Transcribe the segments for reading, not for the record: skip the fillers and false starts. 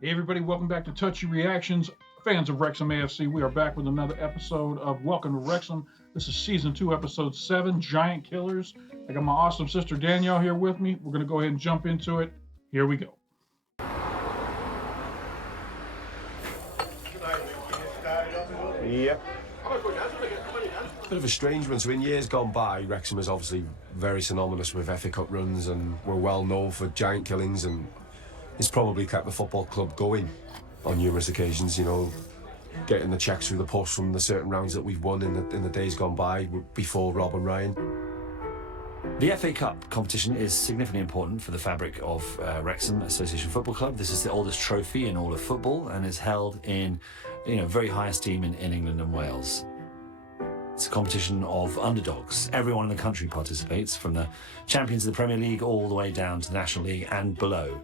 Hey everybody, welcome back to Touchy Reactions. Fans of Wrexham AFC, we are back with another episode of Welcome to Wrexham. This is season 2, episode 7, Giant Killers. I got my awesome sister Danielle here with me. We're going to go ahead and jump into it. Here we go. Yep. Bit of a strange one. So in years gone by, Wrexham is obviously very synonymous with FA Cup runs and we're well known for giant killings, and it's probably kept the football club going on numerous occasions, you know, getting the checks through the post from the certain rounds that we've won in the days gone by before Rob and Ryan. The FA Cup competition is significantly important for the fabric of Wrexham Association Football Club. This is the oldest trophy in all of football and is held in, very high esteem in England and Wales. It's a competition of underdogs. Everyone in the country participates, from the champions of the Premier League all the way down to the National League and below.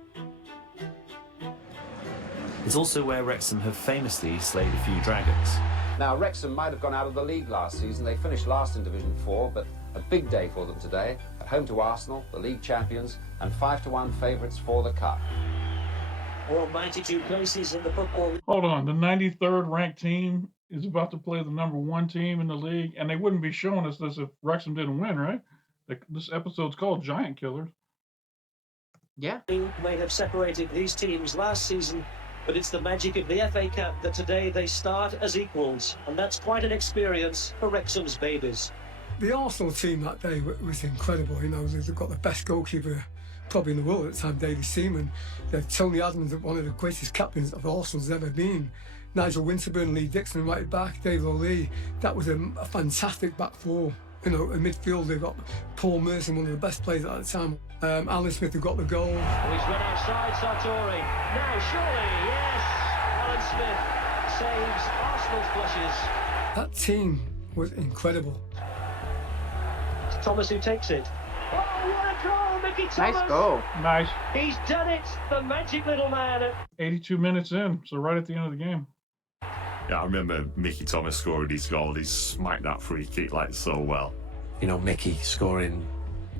It's also where Wrexham have famously slayed a few dragons. Now, Wrexham might have gone out of the league last season. They finished last in Division 4, but a big day for them today. At home to Arsenal, the league champions, and 5-1 favourites for the Cup. All 92 places in the football. Hold on, the 93rd ranked team is about to play the number 1 team in the league, and they wouldn't be showing us this if Wrexham didn't win, right? This episode's called Giant Killers. Yeah. May have separated these teams last season, but it's the magic of the FA Cup that today they start as equals, and that's quite an experience for Wrexham's babies. The Arsenal team that day was incredible. They've got the best goalkeeper probably in the world at the time, David Seaman. Tony Adams, one of the greatest captains of Arsenal's ever been. Nigel Winterburn, Lee Dixon right back, David O'Lee. That was a fantastic back four. In midfield they've got Paul Merson, one of the best players at the time. Alan Smith who got the goal. He's run outside Sartori. Now surely, yes! Alan Smith saves Arsenal's blushes. That team was incredible. It's Thomas who takes it. Oh, what a goal, Mickey Thomas! Nice goal. Nice. He's done it, the magic little man. 82 minutes in, so right at the end of the game. Yeah, I remember Mickey Thomas scoring his goal. He smacked that free kick so well. Mickey scoring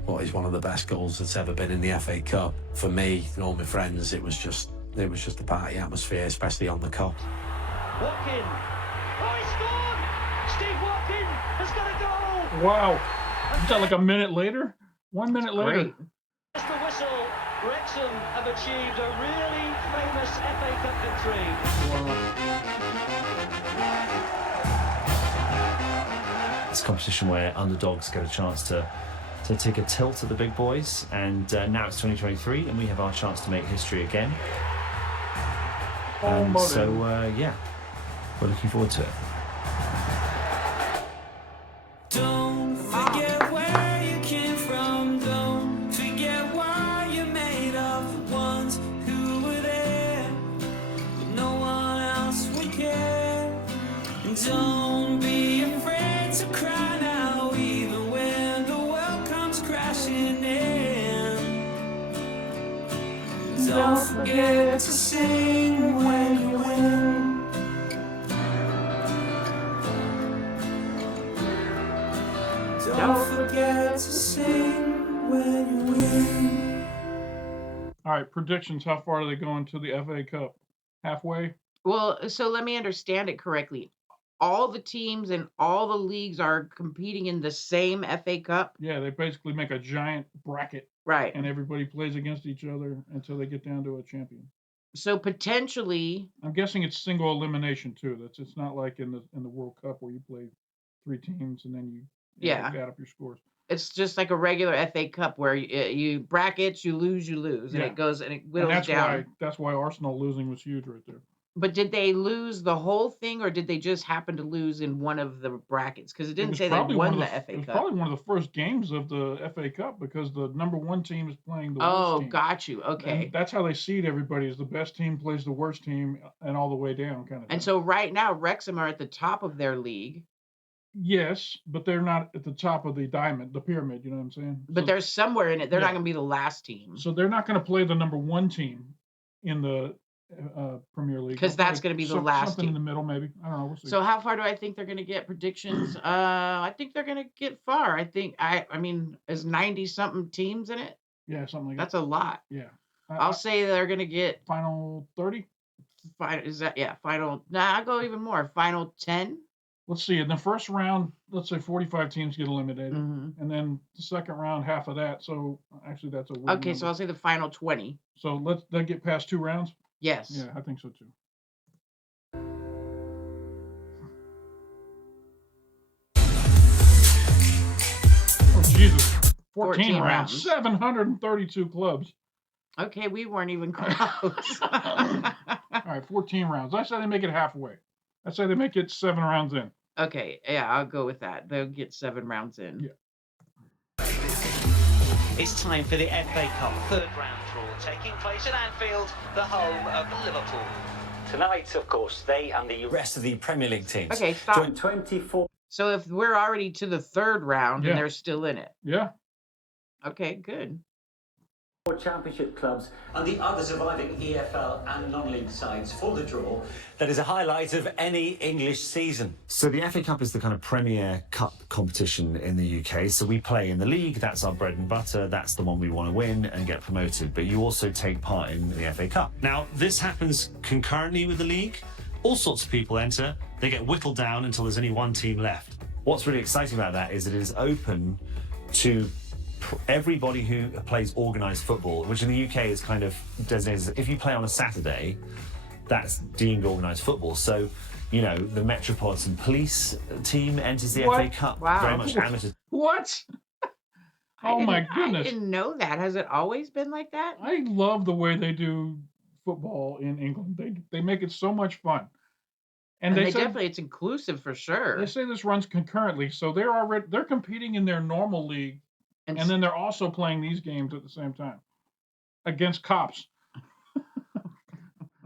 what is one of the best goals that's ever been in the FA Cup. For me and all my friends, it was just a party atmosphere, especially on the Cup. Watkin. Oh, he scored! Steve Watkin has got a goal! Wow. Is that like a minute later? 1 minute later. Great. That's the whistle. Wrexham have achieved a really famous FA Cup victory. It's a competition where underdogs get a chance to take a tilt at the big boys, and now it's 2023 and we have our chance to make history again. And so, we're looking forward to it. Don't forget where you came from. Don't forget why you're made of. The ones who were there, but no one else would care. And don't be afraid to cry now, even when the world comes crashing in. Don't forget to sing when you win. Don't forget to sing when you win. All right, predictions. How far are they going to the FA Cup? Halfway? Well, so let me understand it correctly. All the teams and all the leagues are competing in the same FA Cup? Yeah, they basically make a giant bracket. Right. And everybody plays against each other until they get down to a champion. So potentially, I'm guessing it's single elimination too. It's not like in the World Cup where you play 3 teams and then you add up your scores. it's just like a regular FA Cup where you brackets, you lose, and it goes and it whittles down. That's why Arsenal losing was huge right there. But did they lose the whole thing, or did they just happen to lose in one of the brackets? Because it didn't say they won the FA Cup. It was probably one of the first games of the FA Cup because the number 1 team is playing the worst team. Oh, got you. Okay. And that's how they seed everybody, is the best team plays the worst team and all the way down kind of thing. And so right now, Wrexham are at the top of their league. Yes, but they're not at the top of the pyramid, you know what I'm saying? But they're somewhere in it. They're not going to be the last team. So they're not going to play the number 1 team in the Premier League. Because that's going to be the last something team. in the middle, maybe. I don't know. We'll see. So how far do I think they're going to get? Predictions? I think they're going to get far. I mean, is 90-something teams in it? Yeah, something like that. That's a lot. Yeah. I'll say they're going to get final 30. Is that, yeah, final? Nah, I'll go even more. Final 10? Let's see. In the first round, let's say 45 teams get eliminated. Mm-hmm. And then the second round, half of that. So actually, that's a weird Okay, number. so I'll say the final 20. So let's get past 2 rounds? Yes. Yeah, I think so too. Oh, Jesus. 14 rounds. 732 clubs. Okay, we weren't even close. All right, 14 rounds. I say they make it halfway. I say they make it 7 rounds in. Okay, yeah, I'll go with that. They'll get 7 rounds in. Yeah. It's time for the FA Cup third round draw, taking place at Anfield, the home of Liverpool. Tonight, of course, they and the rest of the Premier League teams Okay, stop. join 24. So if we're already to the third round Yeah. and they're still in it. Yeah. Okay, good. Championship clubs and the other surviving EFL and non-league sides for the draw. That is a highlight of any English season. So the FA Cup is the kind of premier cup competition in the UK. So we play in the league, that's our bread and butter, that's the one we want to win and get promoted. But you also take part in the FA Cup. Now, this happens concurrently with the league. All sorts of people enter, they get whittled down until there's only one team left. What's really exciting about that is it is open to everybody who plays organised football, which in the UK is kind of designated as, if you play on a Saturday, that's deemed organised football. So, you know, the Metropolitan Police team enters the FA Cup, Wow. very much amateur. What? Oh my goodness. I didn't know that. Has it always been like that? I love the way they do football in England. They make it so much fun. And they say, definitely, it's inclusive for sure. They say this runs concurrently, so they're competing in their normal league, and then they're also playing these games at the same time against cops.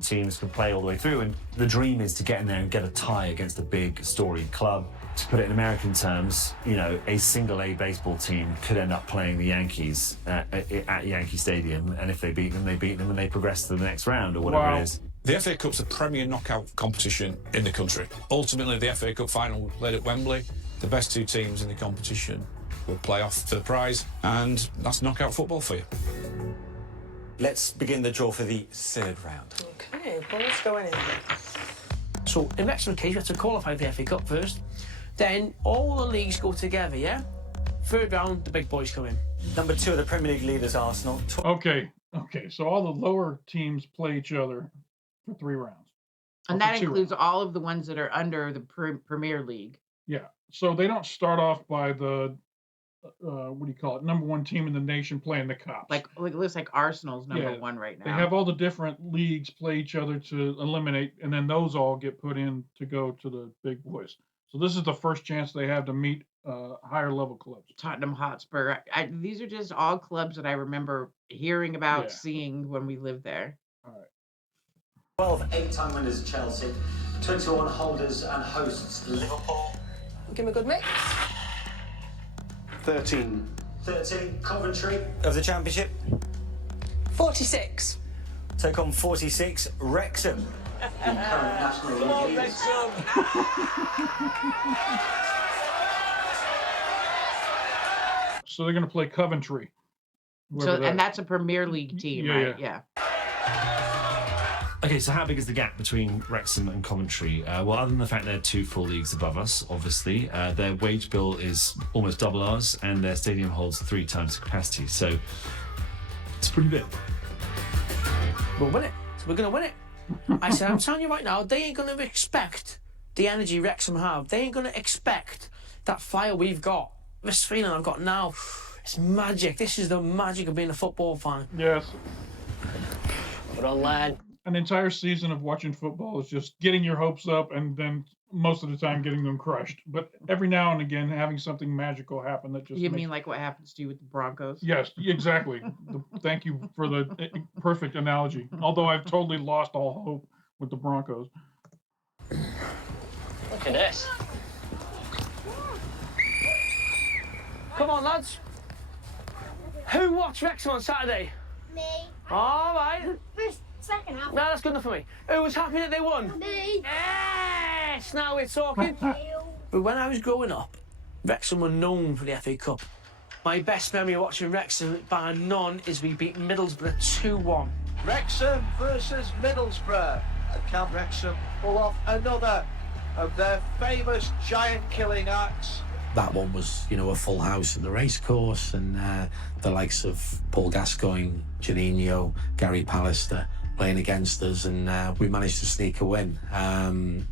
Teams can play all the way through, and the dream is to get in there and get a tie against a big, storied club. To put it in American terms, you know, a single A baseball team could end up playing the Yankees at Yankee Stadium, and if they beat them, and they progress to the next round or whatever it is. The FA Cup's the premier knockout competition in the country. Ultimately, the FA Cup final will be played at Wembley. The best 2 teams in the competition will play off for the prize, and that's knockout football for you. Let's begin the draw for the third round. Okay, well, let's go in. So, in Wrexham case, you have to qualify for the FA Cup first. Then all the leagues go together, yeah? Third round, the big boys come in. Number 2 of the Premier League leaders, Arsenal. Okay, so all the lower teams play each other for 3 rounds. And that includes all of the ones that are under the Premier League. Yeah, so they don't start off by the what do you call it? Number 1 team in the nation playing the cops. Like it looks like Arsenal's number 1 right now. They have all the different leagues play each other to eliminate, and then those all get put in to go to the big boys. So this is the first chance they have to meet higher level clubs. Tottenham Hotspur. These are just all clubs that I remember hearing about, seeing when we lived there. All right. 12 8-time winners Chelsea, 21 holders and hosts Liverpool. Give me a good mix. 13 Coventry of the Championship. 46. Take on 46 Wrexham, the current National League leaders. So they're going to play Coventry. And that's a Premier League team, right? Yeah. Okay, so how big is the gap between Wrexham and Coventry? Well, other than the fact they're 2 full leagues above us, obviously, their wage bill is almost double ours, and their stadium holds 3 times the capacity. So it's pretty big. We'll win it. So we're going to win it. I said, I'm telling you right now, they ain't going to expect the energy Wrexham have. They ain't going to expect that fire we've got. This feeling I've got now, it's magic. This is the magic of being a football fan. Yes. What a lad. An entire season of watching football is just getting your hopes up and then most of the time getting them crushed. But every now and again, having something magical happen that just mean like what happens to you with the Broncos? Yes, exactly. Thank you for the perfect analogy. Although I've totally lost all hope with the Broncos. Look at this. Come on, lads. Who watched Wrexham on Saturday? Me. All right. Second half. No, that's good enough for me. Who was happy that they won? Me. Yes, now we're talking. But when I was growing up, Wrexham were known for the FA Cup. My best memory of watching Wrexham, bar none, is we beat Middlesbrough 2-1. Wrexham versus Middlesbrough. And can Wrexham pull off another of their famous giant killing acts? That one was, you know, a full house at the racecourse, and the likes of Paul Gascoigne, Juninho, Gary Pallister playing against us, and we managed to sneak a win.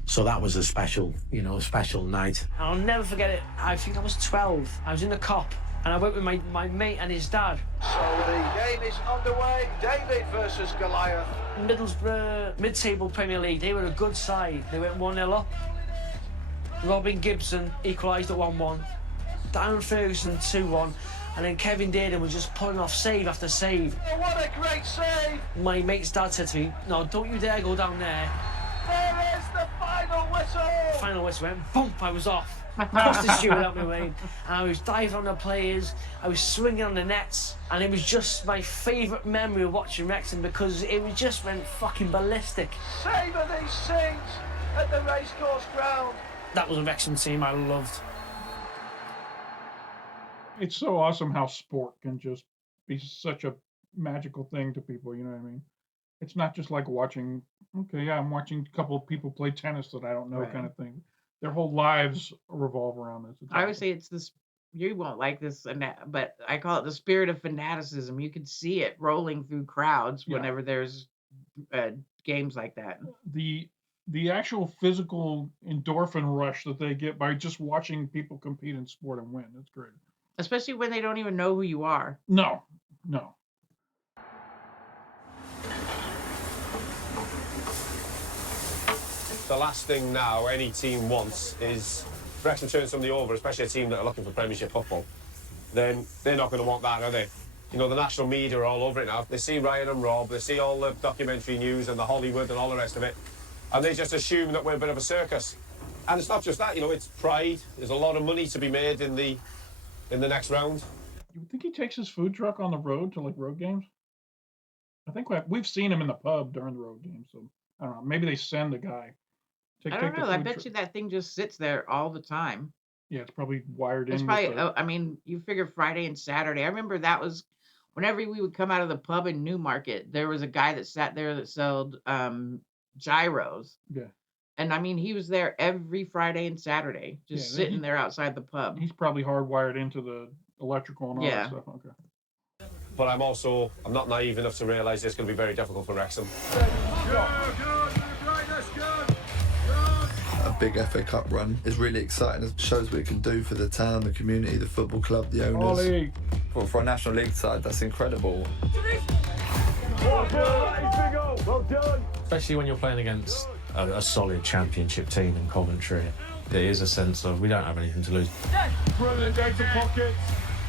So that was a special, you know, special night. I'll never forget it. I think I was 12. I was in the Cop, and I went with my mate and his dad. So the game is underway. David versus Goliath. Middlesbrough, mid-table Premier League, they were a good side. They went 1-0 up. Robin Gibson equalised at 1-1. Darren Ferguson 2-1. And then Kevin Dearden was just pulling off save after save. Oh, what a great save! My mate's dad said to me, no, don't you dare go down there. There is the final whistle! Final whistle went, bump, I was off. Crossed the steward out my way. And I was diving on the players, I was swinging on the nets, and it was just my favourite memory of watching Wrexham because it was just went fucking ballistic. Savour these scenes at the racecourse ground. That was a Wrexham team I loved. It's so awesome how sport can just be such a magical thing to people, you know what I mean? It's not just like watching, okay, yeah, I'm watching a couple of people play tennis that I don't know, Right. kind of thing. Their whole lives revolve around this. It's I would awesome. say it's this. You won't like this, but I call it the spirit of fanaticism. You can see it rolling through crowds Yeah. whenever there's games like that. The actual physical endorphin rush that they get by just watching people compete in sport and win. It's great. Especially when they don't even know who you are. No. The last thing now any team wants is Wrexham turn somebody over, especially a team that are looking for Premiership football. Then they're not going to want that, are they? You know, the national media are all over it now. They see Ryan and Rob, they see all the documentary news and the Hollywood and all the rest of it, and they just assume that we're a bit of a circus. And it's not just that, you know, it's pride. There's a lot of money to be made in the next round. You think he takes his food truck on the road to like road games? I think we've seen him in the pub during the road games, so I don't know. Maybe they send a guy. I don't know. I bet you that thing just sits there all the time. Yeah, it's probably wired It's in. probably. I mean, you figure Friday and Saturday. I remember that was whenever we would come out of the pub in Newmarket. There was a guy that sat there that sold gyros. Yeah. And I mean, he was there every Friday and Saturday, just Yeah, sitting there outside the pub. He's probably hardwired into the electrical and all Yeah. that stuff. Okay. But I'm not naive enough to realise it's going to be very difficult for Wrexham. A big FA Cup run is really exciting. It shows what it can do for the town, the community, the football club, the owners. Ollie. For a National League side, that's incredible. Well done. Especially when you're playing against a solid championship team in Coventry. There is a sense of we don't have anything to lose. Brilliant, data pockets.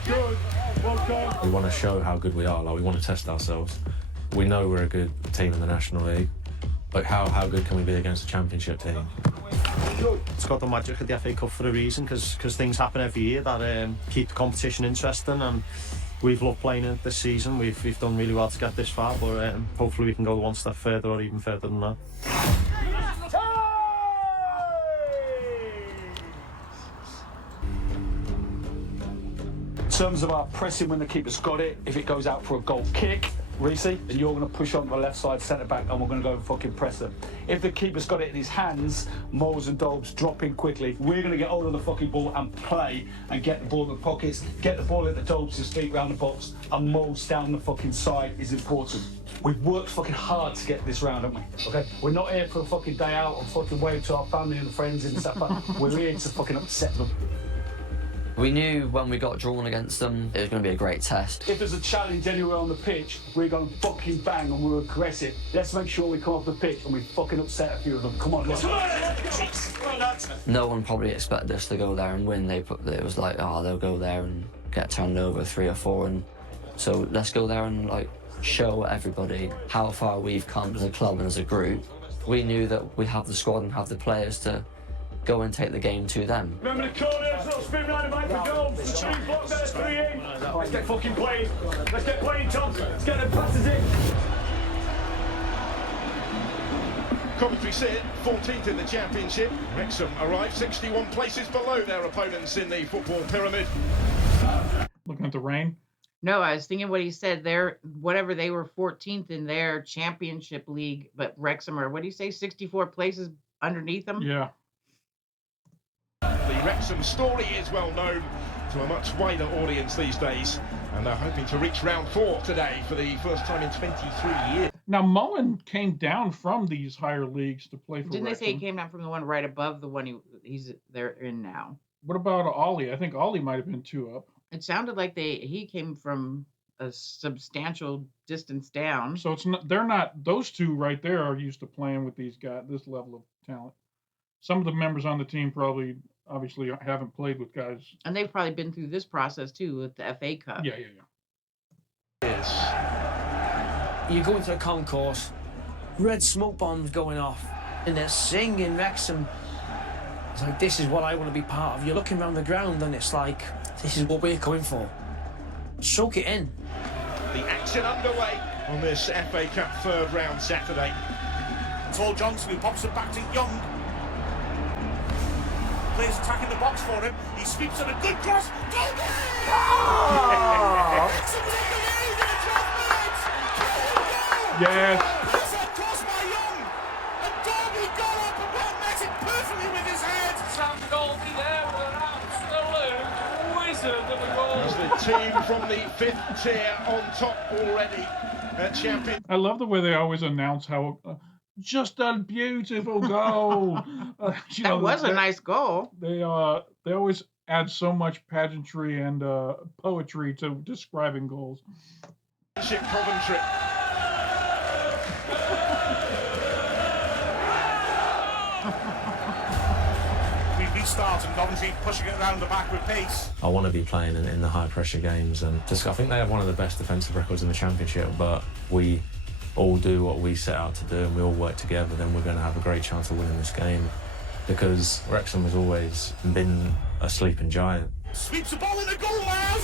Good. Well done. We want to show how good we are. Like we want to test ourselves. We know we're a good team in the National League. Like how good can we be against a championship team? It's got the magic of the FA Cup for a reason, because things happen every year that keep the competition interesting, and we've loved playing it this season. We've done really well to get this far, but hopefully we can go one step further or even further than that. In terms of our pressing when the keeper's got it, if it goes out for a goal kick, Reece, you're going to push on the left side centre back and we're going to go and fucking press them. If the keeper's got it in his hands, Moles and Dobbs drop in quickly. We're going to get hold of the fucking ball and play and get the ball in the pockets, get the ball at the Dobbs' feet round the box, and Moles down the fucking side is important. We've worked fucking hard to get this round, haven't we? Okay? We're not here for a fucking day out and fucking wave to our family and friends and stuff. We're here to fucking upset them. We knew when we got drawn against them, it was going to be a great test. If there's a challenge anywhere on the pitch, we're going to fucking bang and we're aggressive. Let's make sure we come off the pitch and we fucking upset a few of them. Come on, let's go. No one probably expected us to go there and win. It was like, oh, they'll go there and get turned over 3 or 4, and so let's go there and like show everybody how far we've come as a club and as a group. We knew that we have the squad and have the players to go and take the game to them. Remember the corners, little spin round the back for goals. The 3 blocks there, 3 in. Let's get fucking playing. Let's get playing, Tom. Let's get the passes in. Coventry City, 14th in the Championship. Wrexham arrived 61 places below their opponents in the football pyramid. Looking at the rain. No, I was thinking what he said. They're whatever they were 14th in their championship league, but Wrexham are what do you say, 64 places underneath them? Yeah. The Wrexham story is well known to a much wider audience these days, and they're hoping to reach round 4 today for the first time in 23 years. Now Mullen came down from these higher leagues to play for Didn't Wrexham. they say he came down from the one right above the one he's they're in now? What about Ollie? I think Ollie might have been 2 up. It sounded like he came from a substantial distance down. So it's not, they're not, those two right there are used to playing with these guys, this level of talent. Some of the members on the team probably obviously haven't played with guys. And they've probably been through this process too with the FA Cup. Yeah. Yes. You go into a concourse, red smoke bombs going off, and they're singing Wrexham. It's like, this is what I want to be part of. You're looking around the ground and it's like, this is what we're going for. Soak it in. The action underway on this FA Cup third round Saturday. Tall Johnson who pops it back to Young. Players attacking the box for him. He sweeps it, a good cross. Yes. This is crossed by Young. And Dolby got up and met it perfectly with his head. Sam Dolby there with an absolute wizard of a goal. As the team from the 5th tier on top already at champion. I love the way they always announce how just a beautiful goal. That was a nice goal. They always add so much pageantry and poetry to describing goals. Coventry. We restart and Coventry pushing it around the back with pace. I want to be playing in the high-pressure games, and I think they have one of the best defensive records in the Championship, but we all do what we set out to do and we all work together, then we're going to have a great chance of winning this game, because Wrexham has always been a sleeping giant. Sweeps the ball in the goal now.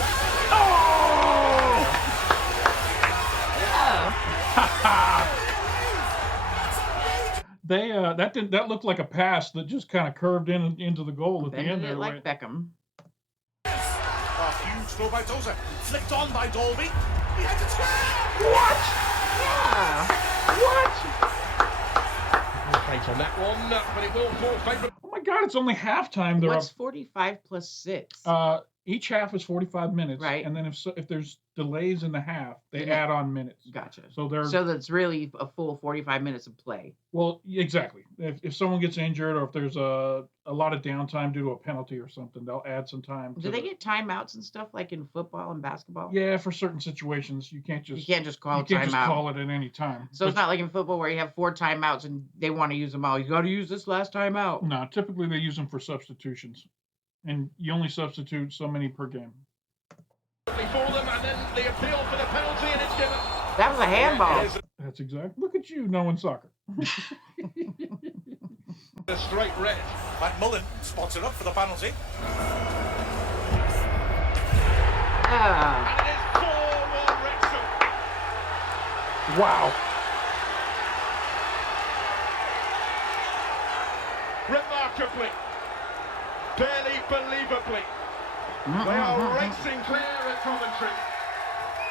That looked like a pass that just kind of curved into the goal at the end there. Like Beckham. A huge throw by Tozer. Flicked on by Dolby. He had to square. What? What? Great on that one, but it will fall favourable. Oh my God, it's only halftime. What's 45 plus 6? Each half is 45 minutes, right? And then if there's delays in the half, they add on minutes. Gotcha. So that's really a full 45 minutes of play. Well, exactly. If someone gets injured or if there's a lot of downtime due to a penalty or something, they'll add some time. Do they get timeouts and stuff like in football and basketball? Yeah, for certain situations, you can't just call it at any time. So it's not like in football where you have 4 timeouts and they want to use them all. You got to use this last timeout. No, typically they use them for substitutions, and you only substitute so many per game. For them, and then the appeal for the penalty, and it's given. That was a handball. That's exactly. Look at you knowing soccer. The straight red. McMullen spots it up for the penalty. And it is 4-1 Wrexham. Wow. Remarkably, barely believably, they are racing clear at Coventry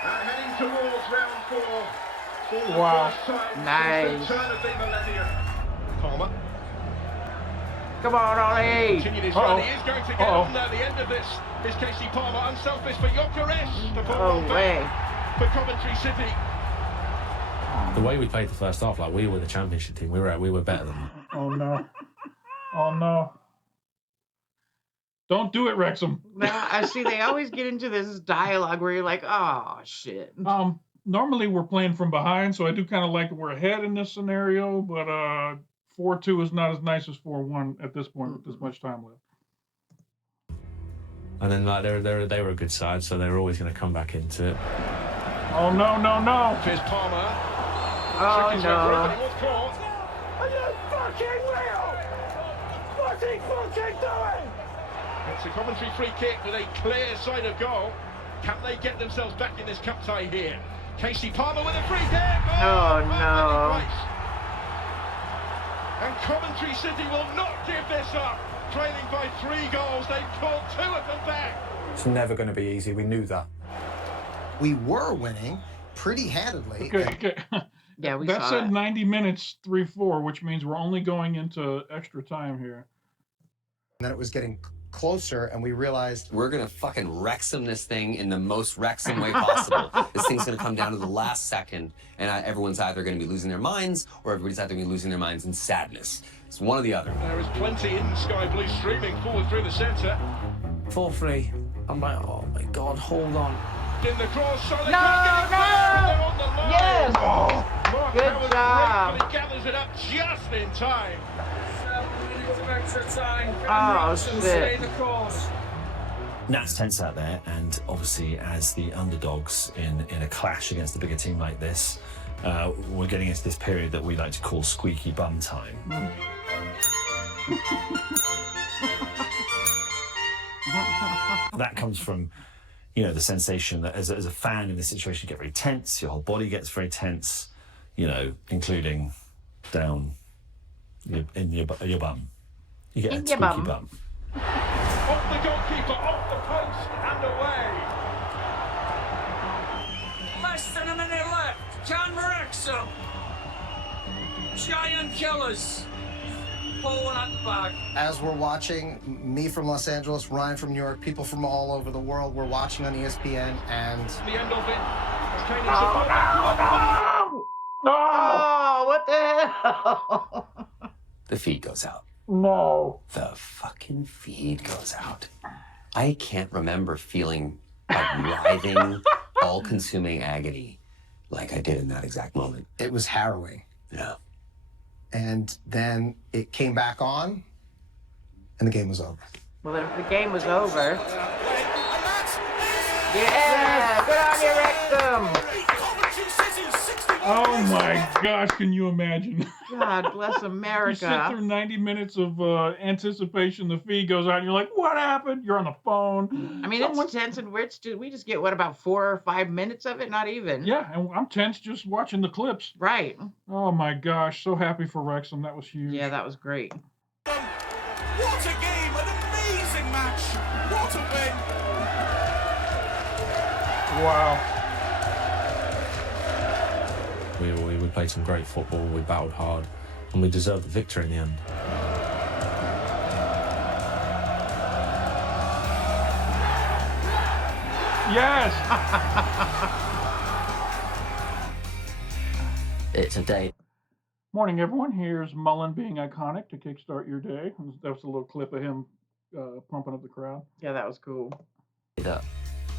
and heading towards round 4 for the first time since the turn of the millennium. Palmer. Come on, Ollie. Continued his run. He is going to get on there. The end of this is Casey Palmer. Unselfish for Gyökeres. The ball for Coventry City. The way we played the first half, like we were the Championship team, we were better than them. Oh no. Oh no. Don't do it, Wrexham. Now, I see they always get into this dialogue where you're like, oh, shit. Normally we're playing from behind, so I do kind of like that we're ahead in this scenario, but 4-2 is not as nice as 4-1 at this point with this much time left. And then like they were a good side, so they were always going to come back into it. Oh no, no, no. Here's Palmer. Oh no. He was caught. Are you fucking real? What's he fucking doing? It's a Coventry free kick with a clear side of goal. Can they get themselves back in this cup tie here? Casey Palmer with a free kick. Oh no. And Coventry City will not give this up. Trailing by 3 goals, they've called 2 of them back. It's never going to be easy, we knew that. we were winning pretty handedly. Okay. Yeah, we that saw said that. 90 minutes, 3-4, which means we're only going into extra time here. And then it was getting closer, and we realized we're gonna fucking Wrexham this thing in the most Wrexham way possible. This thing's gonna come down to the last second, and everyone's either gonna be losing their minds, or everybody's either gonna be losing their minds in sadness. It's one or the other. There is plenty in Sky Blue streaming forward through the centre. 4-3. I'm like, oh my God, hold on. In the cross, so they No, can't get it back, they're on the line. Yes! Mark Good Howard's job. great, but he gathers it up just in time. 7 minutes of extra time. Oh, Wrexham shit. stay the course. Nat's tense out there, and obviously as the underdogs in a clash against a bigger team like this, we're getting into this period that we like to call squeaky bum time. That comes from, you know, the sensation that as a fan in this situation, you get very tense, your whole body gets very tense, you know, including down in your bum. You get In a your squeaky bum. bum. Off the goalkeeper, off the post and away. Less than a minute left. Can Wrexham, giant killers, pull one at the back? as we're watching, me from Los Angeles, Ryan from New York, people from all over the world, we're watching on ESPN, and The end of it. Kane Oh, what the hell? The feed goes out. No. The fucking feed goes out. I can't remember feeling a writhing, all-consuming agony like I did in that exact moment. it was harrowing. Yeah. And then it came back on, and the game was over. Well, if the game was over. Yeah, good on you, Wrexham. Oh my gosh, can you imagine? God bless You sit America. through 90 minutes of anticipation, the feed goes out, and you're like, what happened? You're on the phone. I mean, Someone- it's tense, and we just get, what, about 4 or 5 minutes of it? Not even. Yeah, and I'm tense just watching the clips. Right. Oh my gosh, so happy for Wrexham. That was huge. Yeah, that was great. What a game! An amazing match! What a win! Wow. We played some great football, we battled hard, and we deserved the victory in the end. Yes! It's a day. Morning, everyone. Here's Mullen being iconic to kickstart your day. That was a little clip of him pumping up the crowd. Yeah, that was cool. That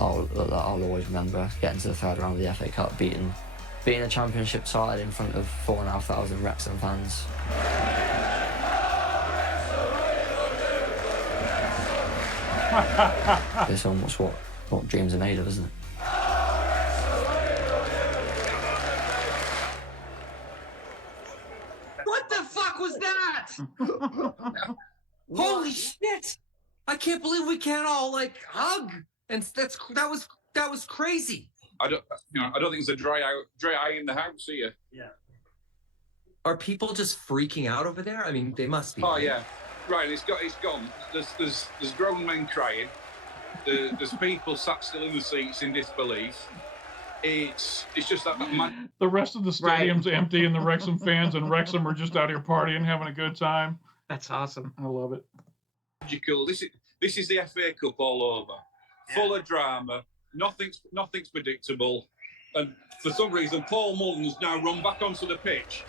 I'll always remember getting to the third round of the FA Cup, beating a championship side in front of 4,500 Wrexham fans. It's almost what dreams are made of, isn't it? What the fuck was that? Holy shit! I can't believe we can't all like hug, and that was crazy. I don't think there's a dry eye in the house here. Yeah. Are people just freaking out over there? I mean, they must be. Oh yeah, right. It's gone. There's grown men crying. There's people sat still in the seats in disbelief. It's just that man. The rest of the stadium's empty, and the Wrexham fans and Wrexham are just out here partying, having a good time. That's awesome. I love it. Magical. This is the FA Cup all over, full of drama. Nothing's predictable, and for some reason, Paul Mullen's now run back onto the pitch.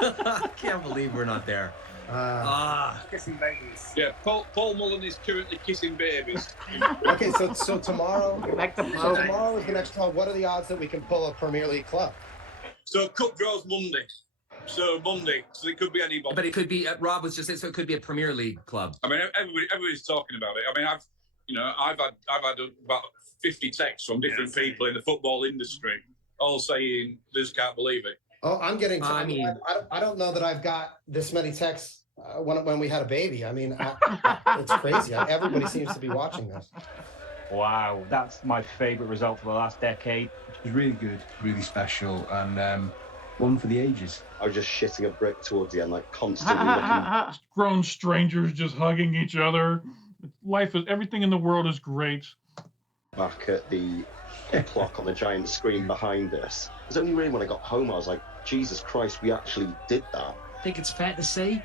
I can't believe we're not there. Kissing babies. Yeah, Paul Mullen is currently kissing babies. Okay, so tomorrow, Like the so tomorrow is the next call. What are the odds that we can pull a Premier League club? So Cup draws Monday. So it could be anybody. But it could be. Rob was just saying, so it could be a Premier League club. I mean, everybody's talking about it. I mean, I've had about 50 texts from different people in the football industry, all saying they just can't believe it. Oh, I'm getting. I mean, I don't know that I've got this many texts when we had a baby. I mean, it's crazy. Everybody seems to be watching this. Wow, that's my favourite result for the last decade. It was really good, really special, and one for the ages. I was just shitting a brick towards the end, like constantly looking. Grown strangers just hugging each other. Everything in the world is great. back at the clock on the giant screen behind us. It was only really when I got home I was like, Jesus Christ, we actually did that. I think it's fair to say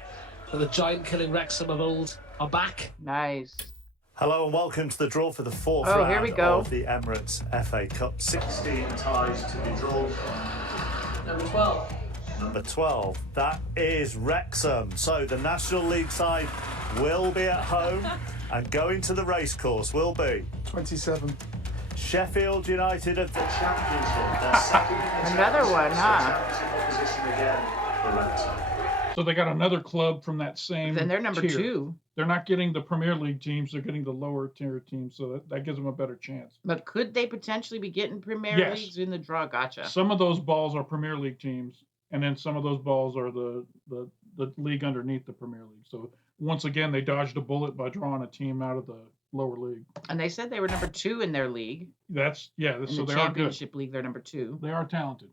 that the giant-killing Wrexham of old are back. Nice. Hello and welcome to the draw for the fourth here round we go. of the Emirates FA Cup. 16 ties to be drawn. Number 12. Number 12, that is Wrexham. So the National League side will be at home and going to the racecourse will be 27. Sheffield United of the Championship. Their second in the Another one, huh? championship opposition again for Wrexham. So they got another club from that same Then they're number tier. 2. They're not getting the Premier League teams, they're getting the lower tier teams, so that gives them a better chance. But could they potentially be getting Premier Yes. Leagues in the draw? Gotcha. Some of those balls are Premier League teams, and then some of those balls are the league underneath the Premier League. So once again, they dodged a bullet by drawing a team out of the lower league. And they said they were number 2 in their league. In So they the are good. Championship League, they're number 2. They are talented.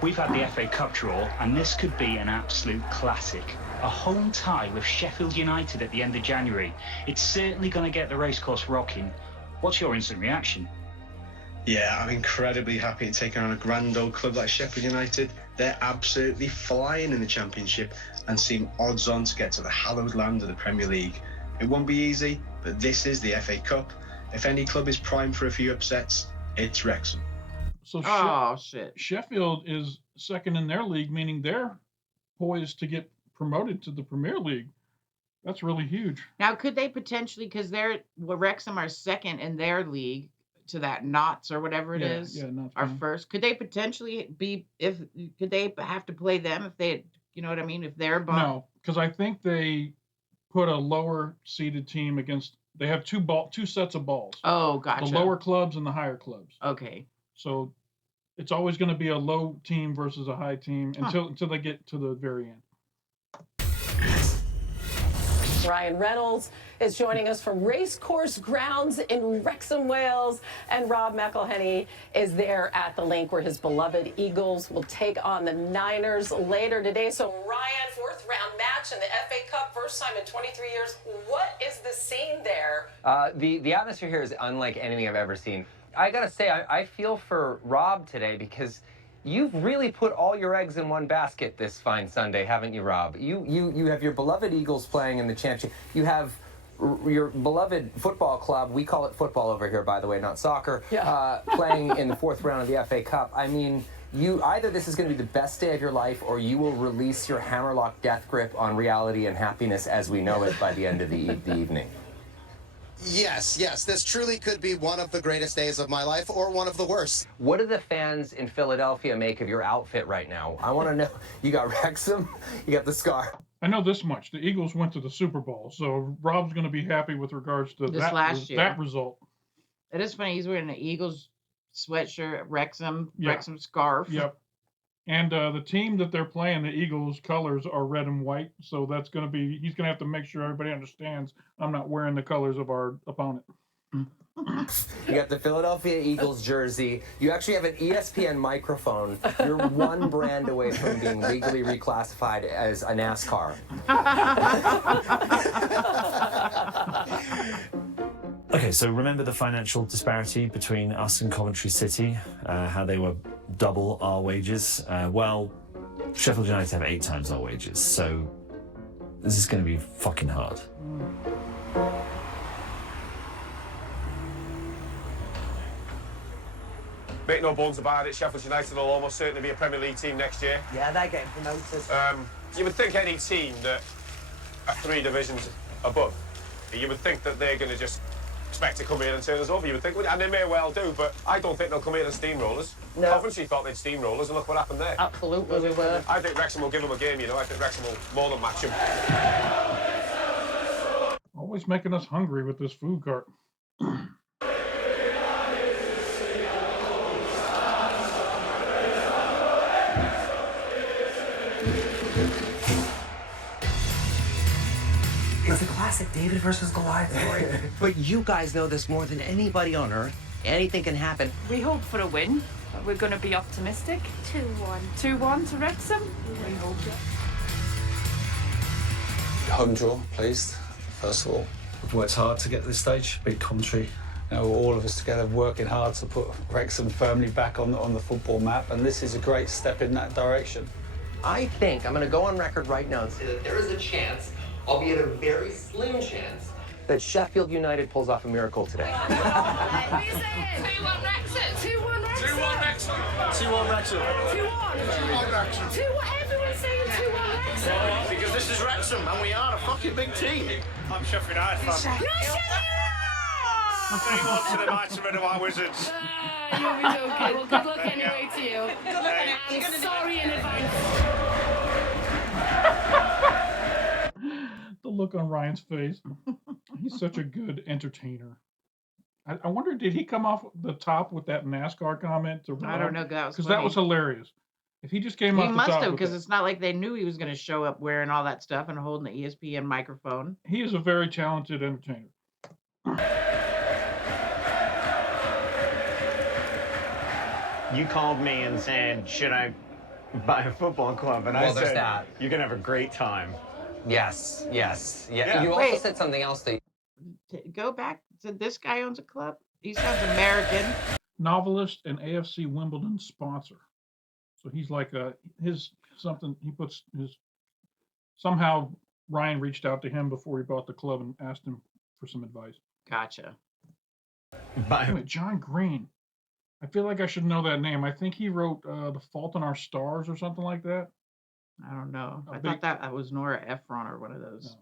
We've had the FA Cup draw, and this could be an absolute classic. A home tie with Sheffield United at the end of January. It's certainly going to get the racecourse rocking. What's your instant reaction? Yeah, I'm incredibly happy to take on a grand old club like Sheffield United. They're absolutely flying in the Championship and seem odds on to get to the hallowed land of the Premier League. It won't be easy, but this is the FA Cup. If any club is primed for a few upsets, it's Wrexham. So shit. Sheffield is second in their league, meaning they're poised to get promoted to the Premier League. That's really huge. Now, could they potentially, because Wrexham are second in their league to that Knots or whatever it is, Knots are fine. first. Could they potentially could they have to play them if they, you know what I mean, if they're above? No, because I think they put a lower seeded team against. They have two sets of balls. Oh, gotcha. The lower clubs and the higher clubs. Okay. So it's always going to be a low team versus a high team until they get to the very end. Ryan Reynolds is joining us from Racecourse Grounds in Wrexham, Wales, and Rob McElhenney is there at the link where his beloved Eagles will take on the Niners later today. So, Ryan, fourth round match in the FA Cup, first time in 23 years. What is the scene there? The atmosphere here is unlike anything I've ever seen. I gotta say, I feel for Rob today because you've really put all your eggs in one basket this fine Sunday, haven't you, Rob? You have your beloved Eagles playing in the championship. You have your beloved football club, we call it football over here, by the way, not soccer, playing in the fourth round of the FA Cup. I mean, either this is going to be the best day of your life or you will release your hammerlock death grip on reality and happiness as we know it by the end of the evening. Yes, this truly could be one of the greatest days of my life or one of the worst. What do the fans in Philadelphia make of your outfit right now? I want to know. You got Wrexham, you got the scar. I know this much. The Eagles went to the Super Bowl, so Rob's going to be happy with regards to that result. It is funny. He's wearing an Eagles sweatshirt, Wrexham scarf. Yep. And the team that they're playing, the Eagles' colors are red and white, so he's going to have to make sure everybody understands I'm not wearing the colors of our opponent. You got the Philadelphia Eagles jersey. You actually have an ESPN microphone. You're one brand away from being legally reclassified as a NASCAR. Okay, so remember the financial disparity between us and Coventry City, how they were double our wages? Well, Sheffield United have 8 times our wages, so this is going to be fucking hard. Make no bones about it, Sheffield United will almost certainly be a Premier League team next year. Yeah, they're getting promoted. You would think any team that are 3 divisions above, you would think that they're going to just expect to come in and turn us over. You would think, and they may well do, but I don't think they'll come in and steamroll us. No. Coventry thought they'd steamroll us, and look what happened there. Absolutely, we were. I think Wrexham will give them a game, I think Wrexham will more than match them. Always making us hungry with this food cart. It's a classic David versus Goliath story. But you guys know this more than anybody on Earth. Anything can happen. We hope for a win. We're going to be optimistic. 2-1. 2-1 to Wrexham? We hope. Home draw, pleased, first of all. We've worked hard to get to this stage. Beat Coventry all of us together working hard to put Wrexham firmly back on the football map, and this is a great step in that direction. I think I'm going to go on record right now and say that there is a chance, albeit a very slim chance, that Sheffield United pulls off a miracle today. 2-1 Wrexham. 2-1 Wrexham. 2-1 Wrexham. 2-1 Wrexham. 2-1 Wrexham. 2-1. Everyone's saying 2-1 Wrexham. Well, because this is Wrexham and we are a fucking big team. I'm Sheffield United fan. You're Sheffield! 3-1 to the Manchester United Wizards. You'll be joking. Well, good luck anyway to you. Good luck. And sorry in advance. The look on Ryan's face. He's such a good entertainer. I wonder, did he come off the top with that NASCAR comment? I don't know. That was because that was hilarious. If he just came He off the must top, have, with because that- it's not like they knew he was going to show up wearing all that stuff and holding the ESPN microphone. he is a very talented entertainer. You called me and said, should I buy a football club? And I Well, there's said, that. you're going to have a great time. Yes. Yeah. You Wait. also said something else that Go back to this guy owns a club. He sounds American. Novelist and AFC Wimbledon sponsor. So he's like somehow Ryan reached out to him before he bought the club and asked him for some advice. Gotcha. Wait a minute, John Green. I feel like I should know that name. I think he wrote The Fault in Our Stars or something like that. I don't know. I big- thought that was Nora Ephron or one of those.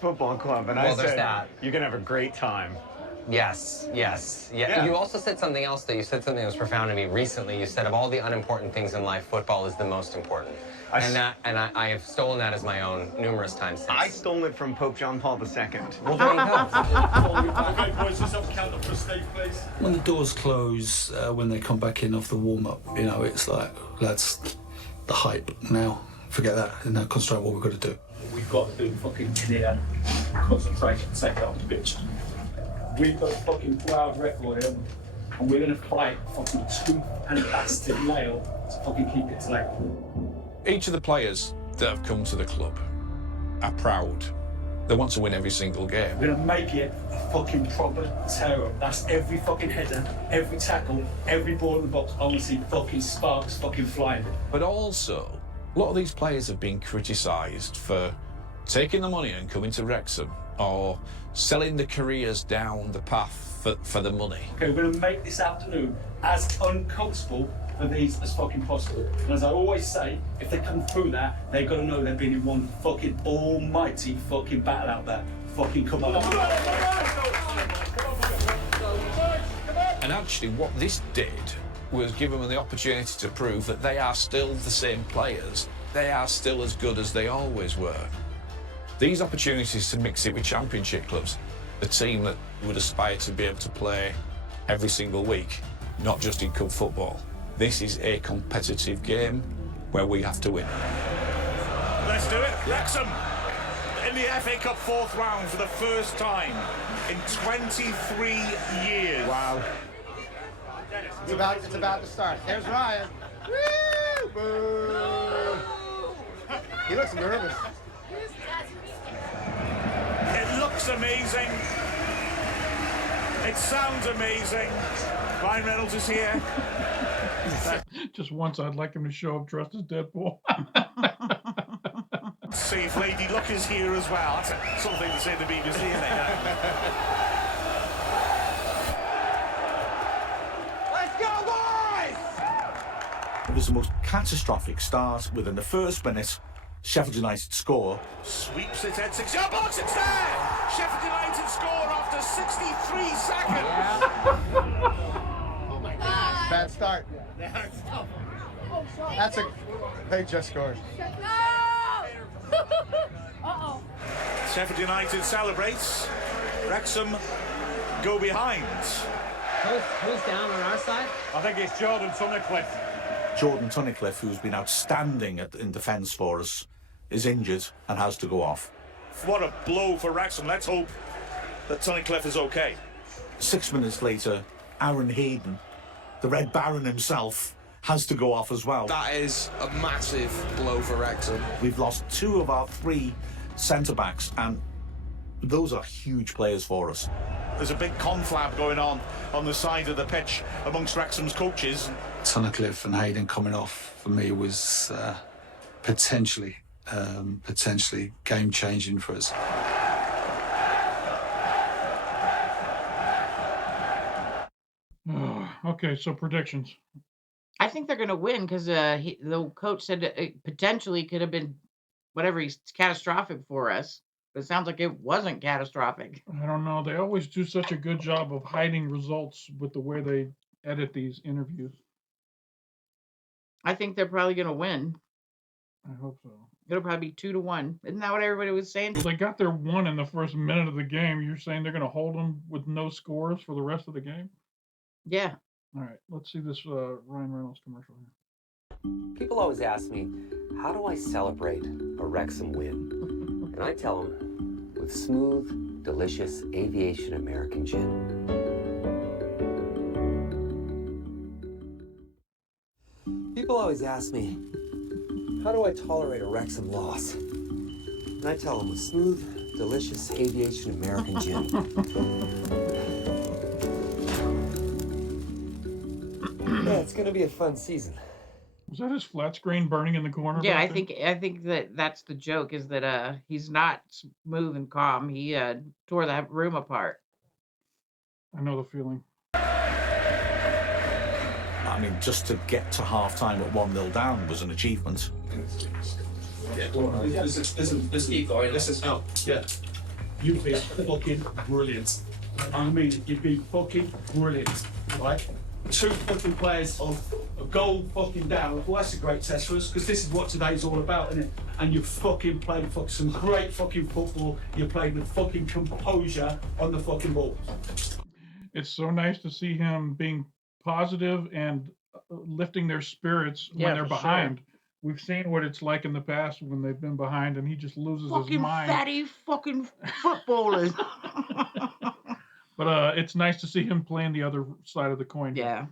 Football club. And I Well, there's said, that. you're going to have a great time. Yes. Yeah. You also said something else that you said something that was profound to me recently. You said of all the unimportant things in life, football is the most important. I have stolen that as my own numerous times since. I stole it from Pope John Paul II. Well, there you go. Okay, boys, let's have a count up for Steve, please. When the doors close, when they come back in off the warm-up, it's like, lads, the hype. Now, forget that, and now concentrate on what we've got to do. We've got to do fucking clear, concentrate and take it off the pitch. We've got a fucking wild record here, and we're going to fight fucking tooth and bastard nail to fucking keep it tonight. Each of the players that have come to the club are proud. They want to win every single game. We're going to make it a fucking proper terror. That's every fucking header, every tackle, every ball in the box. I want to see fucking sparks fucking flying. But also, a lot of these players have been criticised for taking the money and coming to Wrexham or selling their careers down the path for the money. Okay, we're going to make this afternoon as uncomfortable for these as fucking possible. And as I always say, if they come through that, they've got to know they've been in one fucking almighty fucking battle out there. Fucking come on. And actually what this did was give them the opportunity to prove that they are still the same players. They are still as good as they always were. These opportunities to mix it with championship clubs, the team that would aspire to be able to play every single week, not just in cup football. This is a competitive game where we have to win. Let's do it. Wrexham in the FA Cup fourth round for the first time in 23 years. Wow. It's about to start. There's Ryan. Woo! Boo! He looks nervous. It looks amazing. It sounds amazing. Ryan Reynolds is here. Just once, I'd like him to show up dressed as Deadpool. See if Lady Luck is here as well. That's something to say to the BBC, isn't it? Let's go, boys! It was the most catastrophic start. Within the first minute, Sheffield United score. Sweeps it at 6 yard box. It's there. Sheffield United score after 63 seconds. Oh my God! Bad start. That's a. They just scored. Uh-oh. Sheffield United celebrates. Wrexham go behind. Who's down on our side? I think it's Jordan Tunnicliffe. Jordan Tunnicliffe, who's been outstanding in defence for us, is injured and has to go off. What a blow for Wrexham. Let's hope that Tunnicliffe is okay. 6 minutes later, Aaron Hayden, the Red Baron himself, has to go off as well. That is a massive blow for Wrexham. We've lost 2 of our 3 centre-backs, and those are huge players for us. There's a big conflab going on the side of the pitch amongst Wrexham's coaches. Tunnicliffe and Hayden coming off for me was potentially game changing for us. Okay, so predictions. I think they're going to win because the coach said it potentially could have been whatever he's catastrophic for us. But it sounds like it wasn't catastrophic. I don't know. They always do such a good job of hiding results with the way they edit these interviews. I think they're probably going to win. I hope so. It'll probably be 2-1. Isn't that what everybody was saying? Well, they got their one in the first minute of the game. You're saying they're going to hold them with no scores for the rest of the game? Yeah. All right, let's see this Ryan Reynolds commercial here. People always ask me, how do I celebrate a Wrexham win? And I tell them, with smooth, delicious aviation American gin. People always ask me, how do I tolerate a Wrexham loss? And I tell them, with smooth, delicious aviation American gin. Yeah, it's going to be a fun season. Was that his flat screen burning in the corner? Yeah, I think that's the joke is that he's not smooth and calm. He tore that room apart. I know the feeling. I mean, just to get to half-time at 1-0 down was an achievement. Yeah, let's keep going. Let's just help. Yeah. You've been fucking brilliant. I mean, you've been fucking brilliant, right? 2 fucking players of a goal fucking down. Well, that's a great test for us because this is what today's all about, isn't it? And you fucking played some great fucking football. You played with fucking composure on the fucking ball. It's so nice to see him being positive and lifting their spirits when they're behind. Sure. We've seen what it's like in the past when they've been behind and he just loses his mind. Fatty fucking footballers. But it's nice to see him playing the other side of the coin. Yeah.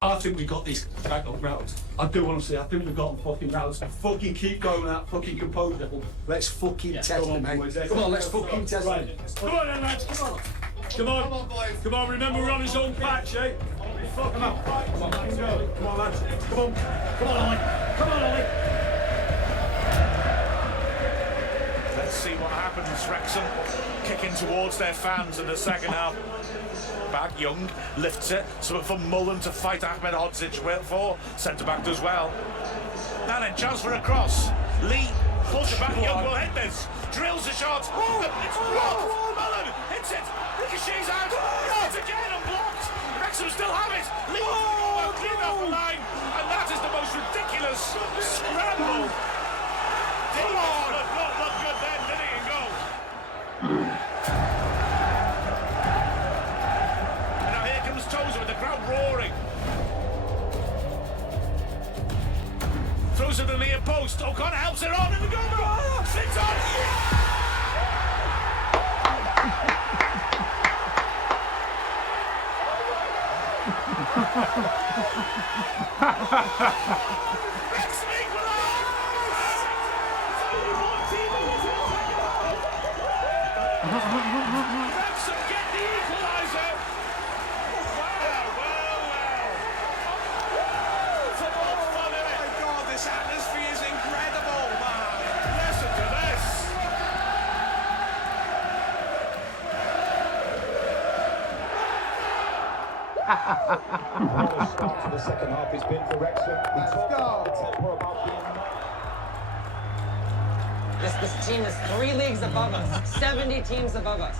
I think we got these back on routes. I do honestly. I think we've got them fucking routes. Fucking keep going at fucking composure. Let's fucking test them, mate. Come on, let's fucking test them. Come on then, lads. Come on. Come on. Come on. Remember, we're on his own patch, eh? Come on. Come on, let's go. Come on, lads. Come on. Come on, Ollie. Come on, Ollie. Let's see what happens. Wrexham kicking towards their fans in the second half. Back, Young lifts it, so for Mullen to fight Ahmed Hodzic for. Centre-back does well. Now then, chance for a cross. Lee pulls it back, Young will hit this. Drills a shot. It's blocked. Mullen hits it. Ricochet's out. It's again unblocked. Wrexham still have it. Lee clean off the line. And that is the most ridiculous scramble. Come on. Not look good then, did he? And go. And now here comes Tozer with the crowd roaring. Throws it to the near post. O'Connor helps it on in the goal. Flicks on. Wrexham equalise! Wrexham get the equaliser. Oh my God, this atmosphere is incredible, man. Listen to this. What a start to the second half it's been for Wrexham. Let's go. This team is 3 leagues above us, 70 teams above us.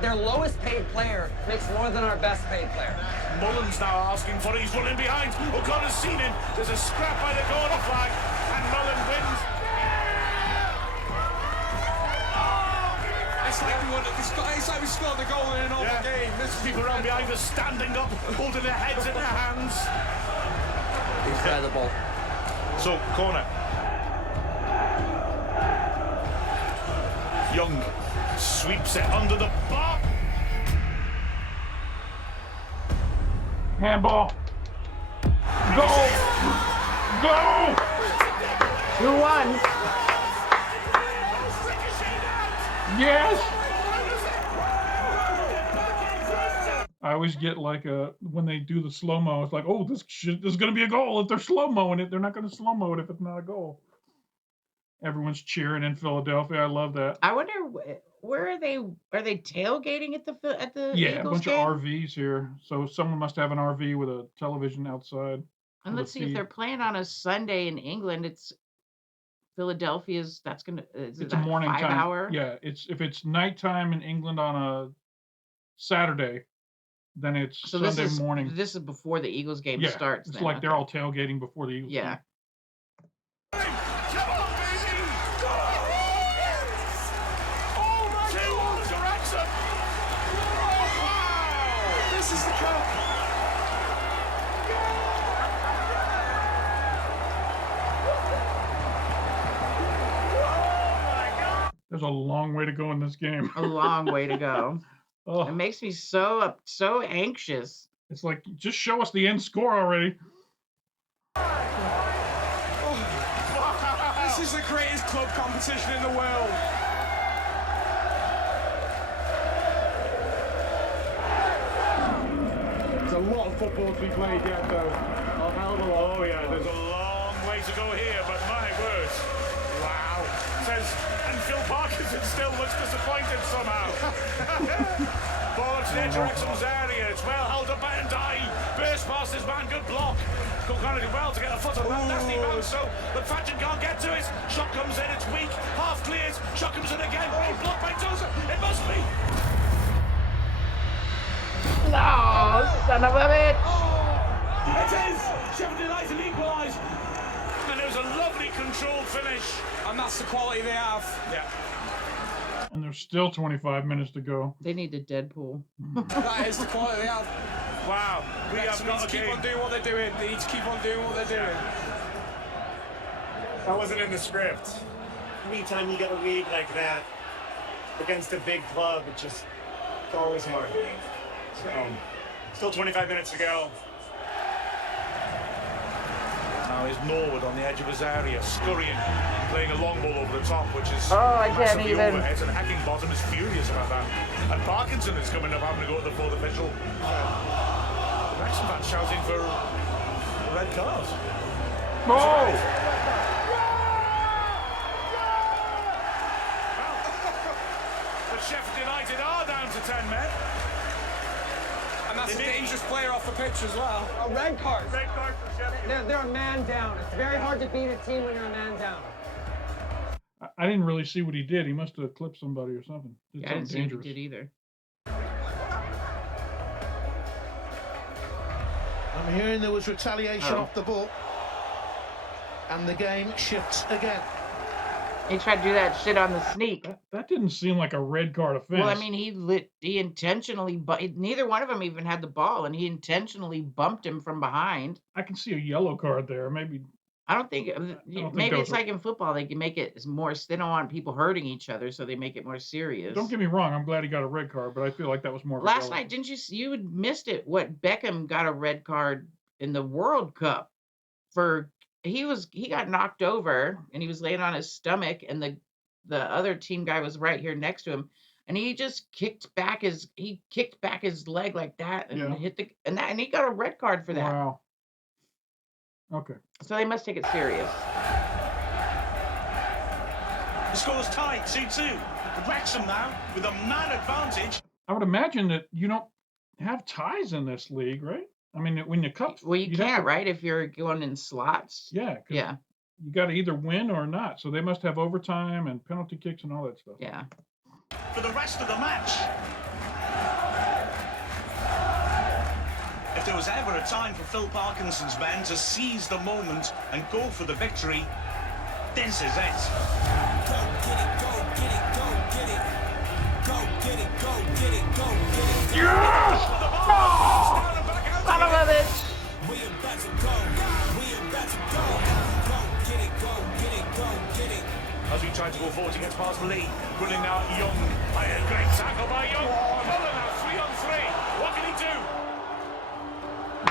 Their lowest paid player makes more than our best paid player. Mullen's now asking for it. He's running behind. O'Connor's seen him. There's a scrap by the corner flag, and Mullen wins. It's like we scored the goal in an open game. There's people around behind us standing up, holding their heads in their hands. Incredible. So, corner. Young sweeps it under the bar. Handball. Go! Go! 2-1. Yes! I always get like when they do the slow mo, it's like, oh, this is going to be a goal. If they're slow moing it, they're not going to slow mo it if it's not a goal. Everyone's cheering in Philadelphia. I love that. I wonder where are they? Are they tailgating at the Yeah, Eagles a bunch game? of RVs here. So someone must have an RV with a television outside. And let's see if they're playing on a Sunday in England. It's Philadelphia's. That's gonna. It's a morning 5 time. hour? Yeah, if it's nighttime in England on a Saturday, then it's Sunday morning. This is before the Eagles game starts. It's then, like they're all tailgating before the Eagles game. Yeah. This is the cup. There's a long way to go in this game. A long way to go. Oh. It makes me so anxious. It's like, just show us the end score already. This is the greatest club competition in the world. There's a lot of football to be played yet, though. A hell of a lot. Oh, yeah, there's a long way to go here, but my word. Wow. Says, and Phil Parkinson still looks disappointed somehow. Ball to the edge of Wrexham's area. It's well held up by Ndai. Burst past his man, good block. Kulkarni did well to get a foot on that nasty bounce, so but Fatchin can't get to it. Shot comes in, it's weak, half cleared. Shot comes in again. Oh, blocked by Tozer. It must be. No, son of a bitch. It is! Sheffield United equalised. And it was a lovely controlled finish. And that's the quality they have. Yeah. And there's still 25 minutes to go. They need a Deadpool. That is the quality they have. Wow. We have got to keep on doing what they're doing. They need to keep on doing what they're doing. That wasn't in the script. Anytime you get a lead like that against a big club, it's always hard. So, still 25 minutes to go. Now is Norwood on the edge of his area, scurrying, playing a long ball over the top, which is massively overhead, and Hacking Bottom is furious about that. And Parkinson is coming up having to go to the fourth official. Wrexham fans shouting for a red card. Oh! But Sheffield United are down to 10 men. And that's a dangerous player off the pitch as well. A red card. Red card for Sheffield. They're a man down. It's very hard to beat a team when you're a man down. I didn't really see what he did. He must have clipped somebody or something. Yeah, I didn't see what he did either. I'm hearing there was retaliation off the ball. And the game shifts again. He tried to do that shit on the sneak. That didn't seem like a red card offense. Well, I mean, he intentionally, neither one of them even had the ball, and he intentionally bumped him from behind. I can see a yellow card there. Maybe. I don't think maybe it's like in football, they can make it more, they don't want people hurting each other, so they make it more serious. Don't get me wrong, I'm glad he got a red card, but I feel like that was more of a Last yellow. night, didn't you had missed it, what Beckham got a red card in the World Cup for, he got knocked over, and he was laying on his stomach, and the other team guy was right here next to him, and he just kicked back his leg like that, and and he got a red card for that. Wow. Okay. So they must take it serious. The score's tied, 2-2. Wrexham now with a man advantage. I would imagine that you don't have ties in this league, right? I mean, when you cup. Well, you can't, right? If you're going in slots. Yeah. Yeah. You got to either win or not. So they must have overtime and penalty kicks and all that stuff. Yeah. For the rest of the match. If there was ever a time for Phil Parkinson's men to seize the moment and go for the victory, this is it. Go get it, go get it, go get it. Go get it, go get it, go get it. Yes! Son of a bitch! We about to go. We about to go. Go get it, go get it, go get it. As we try to go forward, he gets past Lee. Running now, Young. A great tackle by Young. Muller now, 3-on-3. What can he do?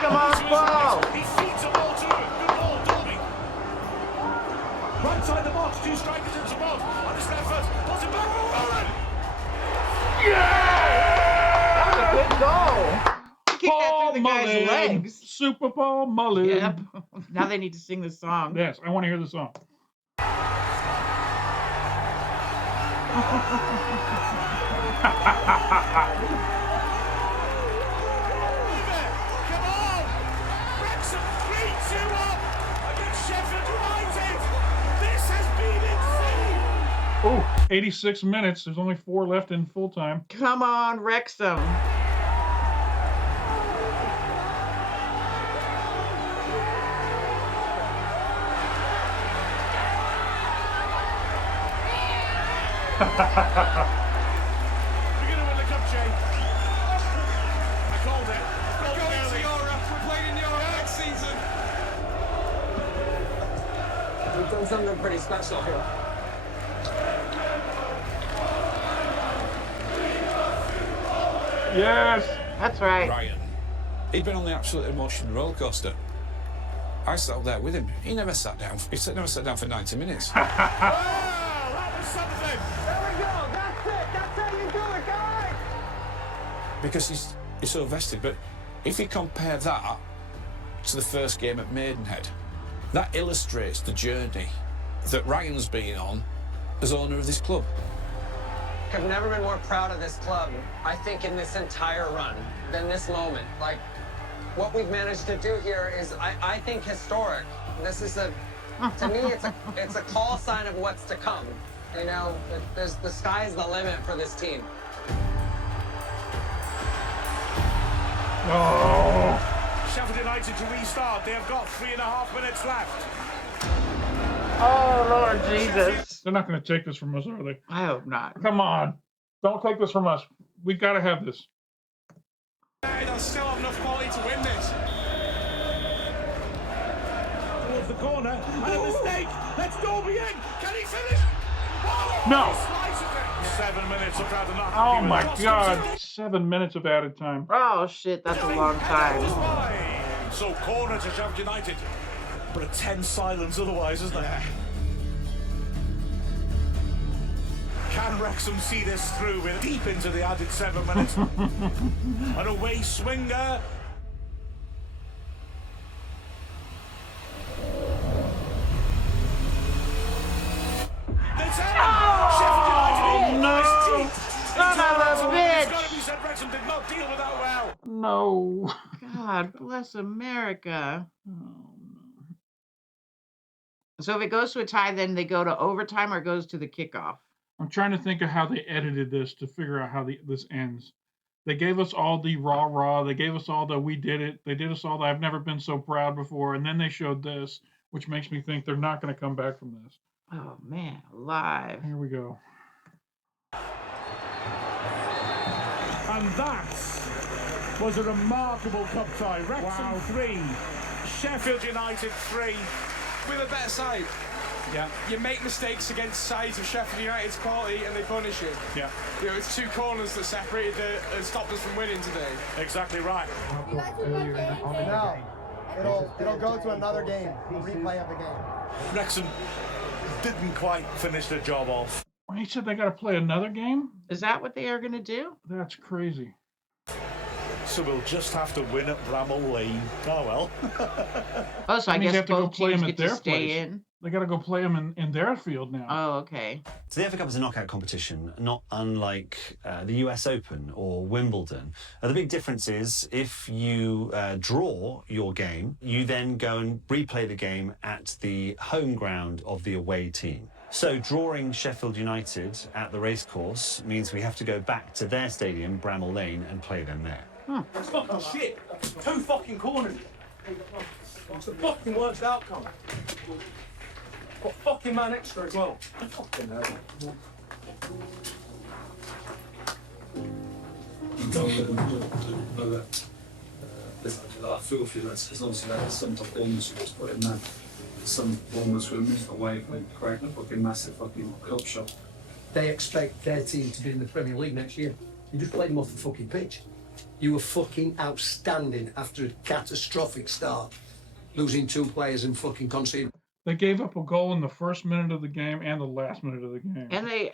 Come on, ball! He feeds the ball to him. Good ball, Dolby. Right side the box, two strikers into the box. On his left foot, puts it back. Owen. Yeah! That was a good goal. those legs. Super Bowl Mullen. Yep. Now they need to sing the song. Yes, I want to hear the song. Come on! Wrexham 3-2 up against Sheffield United. This has been insane. Oh, 86 minutes. There's only 4 left in full time. Come on, Wrexham. We're going to win the cup, Jay. I called it. We're going to Europe. We're playing in Europe next season. We've done something pretty special here. Yes. That's right. Ryan. He'd been on the absolute emotion roller coaster. I sat there with him. He never sat down. Never sat down for 90 minutes. That was something. There we go. That's it. That's how you do it, guys. Because he's so vested. But if you compare that to the first game at Maidenhead, that illustrates the journey that Ryan's been on as owner of this club. I've never been more proud of this club, I think, in this entire run than this moment. Like, what we've managed to do here is, I think, historic. This is to me, it's a call sign of what's to come. You know, the sky's the limit for this team. Oh. Sheffield United to restart. They have got 3.5 minutes left. Oh, Lord Jesus. They're not going to take this from us, are they? I hope not. Come on. Don't take this from us. We got to have this. They'll still have enough quality to win this. Towards the corner. And a mistake. That's Dolby in. Can he finish? Oh, No. he slices it. 7 minutes of trying to knock. Oh, my God. 7 minutes of added time. Oh, shit. That's a long time. So, corner to Sheffield United. But a tense silence otherwise, isn't there? Can Wrexham see this through with deep into the added 7 minutes? An away swinger. That's it! Sheffield United no! Son of a bitch! It's got to be said, Wrexham did not deal with that well. No. God bless America. So if it goes to a tie, then they go to overtime or it goes to the kickoff? I'm trying to think of how they edited this to figure out how this ends. They gave us all the rah-rah. They gave us all the we did it. They did us all the I've never been so proud before. And then they showed this, which makes me think they're not going to come back from this. Oh, man. Live. Here we go. And that was a remarkable cup tie. Wrexham 3, Sheffield United 3. We're the better side. Yeah. You make mistakes against sides of Sheffield United's quality and they punish you. Yeah. You know, it's 2 corners that separated and stopped us from winning today. Exactly right. No, it'll go to another game, a replay of the game. Wrexham didn't quite finish the job off. Well, he said they got to play another game? Is that what they are going to do? That's crazy. So we'll just have to win at Bramall Lane. Oh, well. Oh, so I That means guess they have to go both play teams them get at to their stay place. in. They got to go play them in their field now. Oh, okay. So the FA Cup is a knockout competition, not unlike the US Open or Wimbledon. The big difference is if you draw your game, you then go and replay the game at the home ground of the away team. So drawing Sheffield United at the racecourse means we have to go back to their stadium, Bramall Lane, and play them there. It's fucking shit. 2 fucking corners. It's the fucking worst outcome. Got fucking man extra as well. Fucking hell. I feel for you, there's obviously some performance was put in there. Some performance were missed away from correct fucking massive fucking cup shot. They expect their team to be in the Premier League next year. You just played them off the fucking pitch. You were fucking outstanding after a catastrophic start, losing 2 players and fucking conceding. They gave up a goal in the first minute of the game and the last minute of the game. And they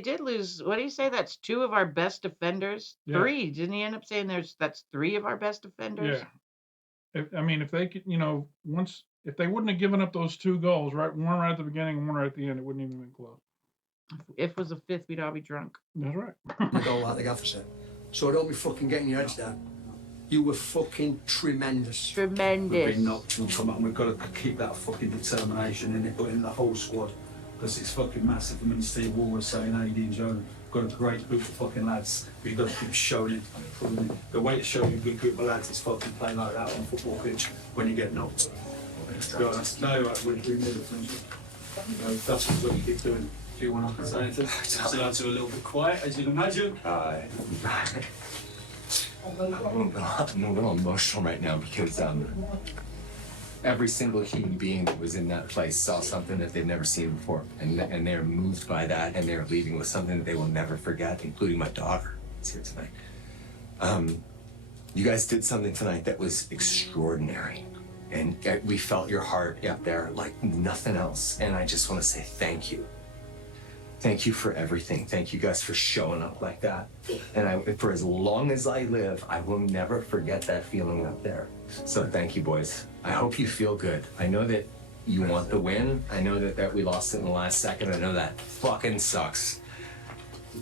did lose. What do you say? That's 2 of our best defenders. Yeah. 3. Didn't he end up saying that's 3 of our best defenders? Yeah. If they could, if they wouldn't have given up those 2 goals, right, one right at the beginning and one right at the end, it wouldn't even been close. If it was a 5th, we'd all be drunk. That's right. I go like the gaffer said. So don't be fucking getting your heads down. You were fucking tremendous. We've been knocked and come out, and we've got to keep that fucking determination in it, but in the whole squad, because it's fucking massive. I mean, Steve Wall was saying, AD and Joe, got a great group of fucking lads. We've got to keep showing it. The way to show you a good group of lads is fucking playing like that on a football pitch when you get knocked. No, we need it. That's what we're going to keep doing. Do you want to say anything? So lads are a little bit quiet, as you can imagine. I'm a little emotional right now because every single human being that was in that place saw something that they've never seen before, and they're moved by that, and they're leaving with something that they will never forget, including my daughter who's here tonight. You guys did something tonight that was extraordinary, and we felt your heart up there like nothing else, and I just want to say thank you. Thank you for everything. Thank you guys for showing up like that. And for as long as I live, I will never forget that feeling up there. So thank you, boys. I hope you feel good. I know that you want the win. I know that we lost it in the last second. I know that fucking sucks.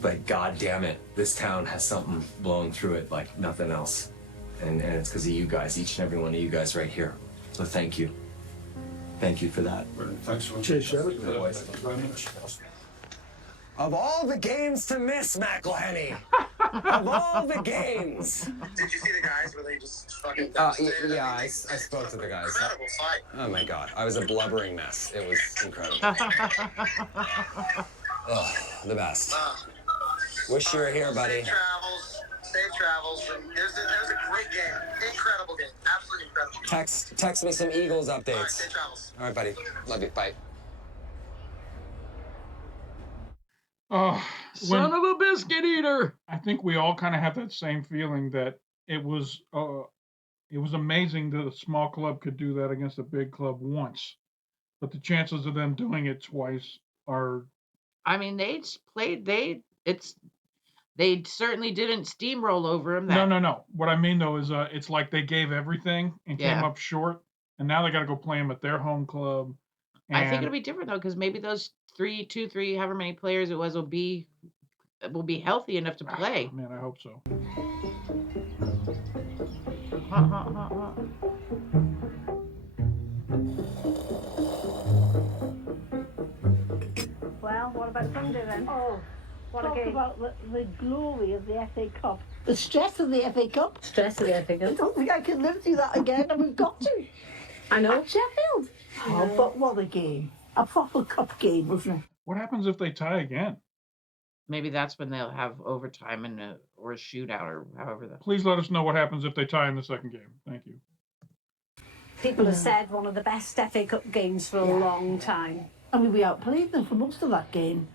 But God damn it, this town has something blowing through it like nothing else. And it's because of you guys, each and every one of you guys right here. So thank you. Thank you for that. Thanks for Cheers, Shelley. Thank you very much. Of all the games to miss, McElhenney. Of all the games. Did you see the guys where they just fucking... Yeah, I spoke to the guys. Incredible fight. Oh my God, I was a blubbering mess. It was incredible. Oh, the best. Wish you were here, buddy. Safe travels. And it was a great game. Incredible game. Absolutely incredible. Text me some Eagles updates. All right, safe travels. All right, buddy. Love you. Bye. Son of a biscuit eater! I think we all kind of have that same feeling that it was amazing that a small club could do that against a big club once, but the chances of them doing it twice are. I mean, they certainly didn't steamroll over them. No. What I mean though is, it's like they gave everything and came up short, and now they got to go play them at their home club. I think it'll be different though, because maybe those three, however many players it was, will be healthy enough to play. Man, I hope so. Well, what about Sunday then? Oh, what Talk a game. about the glory of the FA Cup. The stress of the FA Cup. Stress of the FA Cup. I don't think I can live through that again, and we've got to. I know. At Sheffield. Oh, but what a game. A proper cup game, wasn't it? What happens if they tie again? Maybe that's when they'll have overtime or a shootout or however that. Please let us know what happens if they tie in the second game. Thank you. People have said one of the best FA Cup games for a long time. I mean, we outplayed them for most of that game.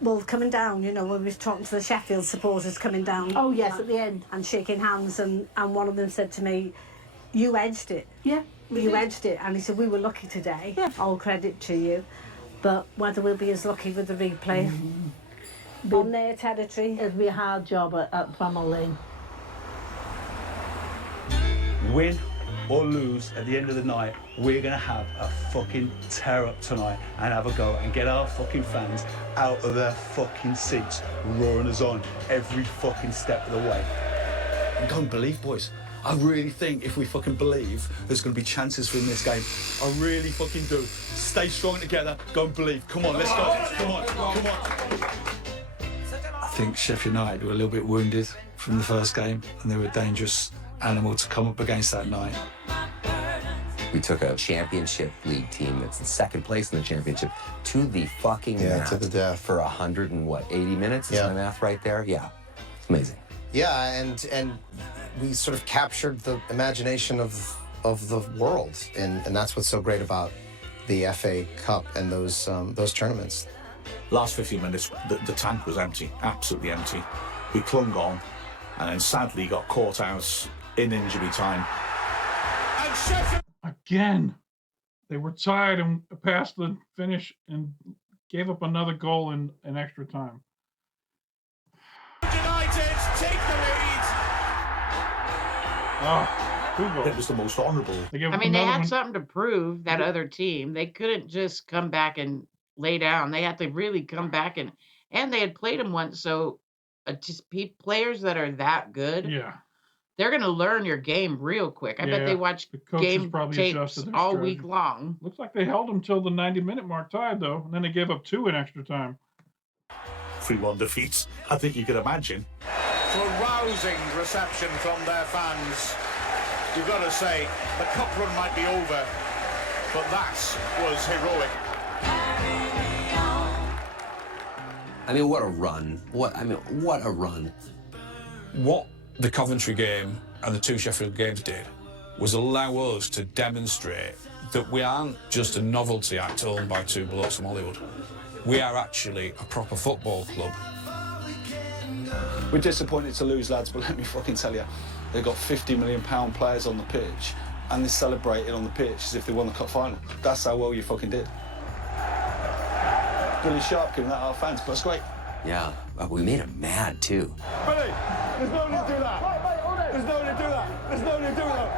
Well, coming down, when we were talking to the Sheffield supporters coming down. Oh, yes, at the end. And shaking hands, and one of them said to me, you edged it. Yeah. You edged it. And he said, we were lucky today. Yeah. All credit to you. But whether we'll be as lucky with the replay on their territory. It'll be a hard job at Bramall Lane. Win or lose, at the end of the night, we're going to have a fucking tear up tonight and have a go and get our fucking fans out of their fucking seats, roaring us on every fucking step of the way. And don't believe, boys. I really think if we fucking believe, there's going to be chances for in this game. I really fucking do. Stay strong together. Go and believe. Come on, let's go. Come on. I think Sheffield United were a little bit wounded from the first game, and they were a dangerous animal to come up against that night. We took a championship league team that's in second place in the championship to the fucking mat to the death for 80 minutes. Is my math right there? Yeah, it's amazing. Yeah, and we sort of captured the imagination of the world, and that's what's so great about the FA Cup and those tournaments. Last 15 minutes, the tank was empty, absolutely empty. We clung on, and then sadly got caught out in injury time. And Sheffield again, they were tied and past the finish and gave up another goal in extra time. United take the lead. Oh, goals. It was the most honourable. I mean, they had something to prove, that other team. They couldn't just come back and lay down. They had to really come back and they had played them once. So just players that are that good, they're going to learn your game real quick. I bet they watch game tapes all week long. Looks like they held them till the 90-minute mark tied, though. And then they gave up 2 in extra time. 3-1 defeats. I think you could imagine. To a rousing reception from their fans. You've got to say, the cup run might be over, but that was heroic. I mean, what a run. What a run. What the Coventry game and the 2 Sheffield games did was allow us to demonstrate that we aren't just a novelty act owned by 2 blokes from Hollywood. We are actually a proper football club. We're disappointed to lose, lads, but let me fucking tell you, they've got £50 million players on the pitch, and they celebrated on the pitch as if they won the cup final. That's how well you fucking did. Billy Sharp giving that our fans, but it's great. Yeah, but we made him mad too. Billy, there's no need to do that. There's no need to do that. There's no need to do that.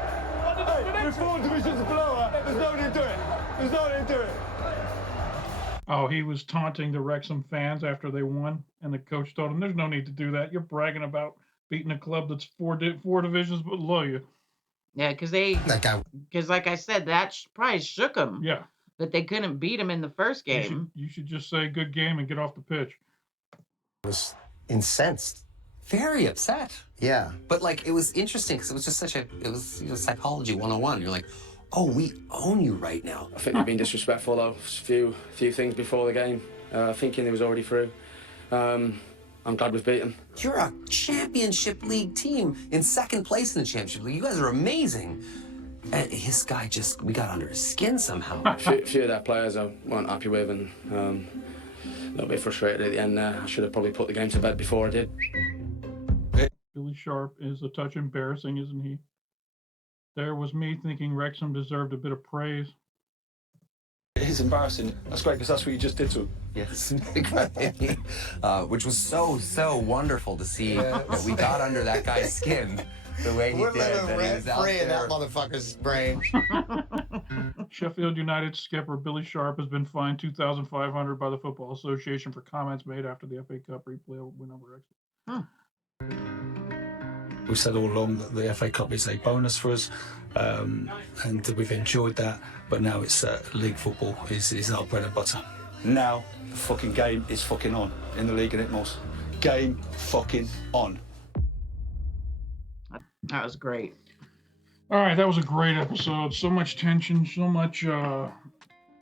Hey, we're 4 divisions below her. There's no need to do it. There's no need to do it. Oh, he was taunting the Wrexham fans after they won, and the coach told him, "There's no need to do that. You're bragging about beating a club that's 4 divisions below you." Yeah, because like I said, that probably shook them. Yeah. That they couldn't beat him in the first game. You should just say good game and get off the pitch. I was incensed. Very upset. Yeah. But like, it was interesting because it was just it was psychology 101. You're like, oh, we own you right now. I think they've been disrespectful though. Few things before the game, thinking they was already through. I'm glad we've beat them. You're a Championship League team in 2nd place in the Championship League. You guys are amazing. And his guy we got under his skin somehow. few of their players I weren't happy with, and a little bit frustrated at the end there. I should have probably put the game to bed before I did. Billy Sharp is a touch embarrassing, isn't he? There was me thinking Wrexham deserved a bit of praise. It is embarrassing. That's great, because that's what you just did to him. Yes. Which was so wonderful to see that we got under that guy's skin the way he We're did. living That he was out rent-free in there. that motherfucker's brain. Sheffield United skipper Billy Sharp has been fined $2,500 by the Football Association for comments made after the FA Cup replay win over Wrexham. We've said all along that the FA Cup is a bonus for us, and we've enjoyed that, but now it's league football is our bread and butter. Now the fucking game is fucking on in the league and it most. Game fucking on. That was great. All right, that was a great episode. So much tension, so much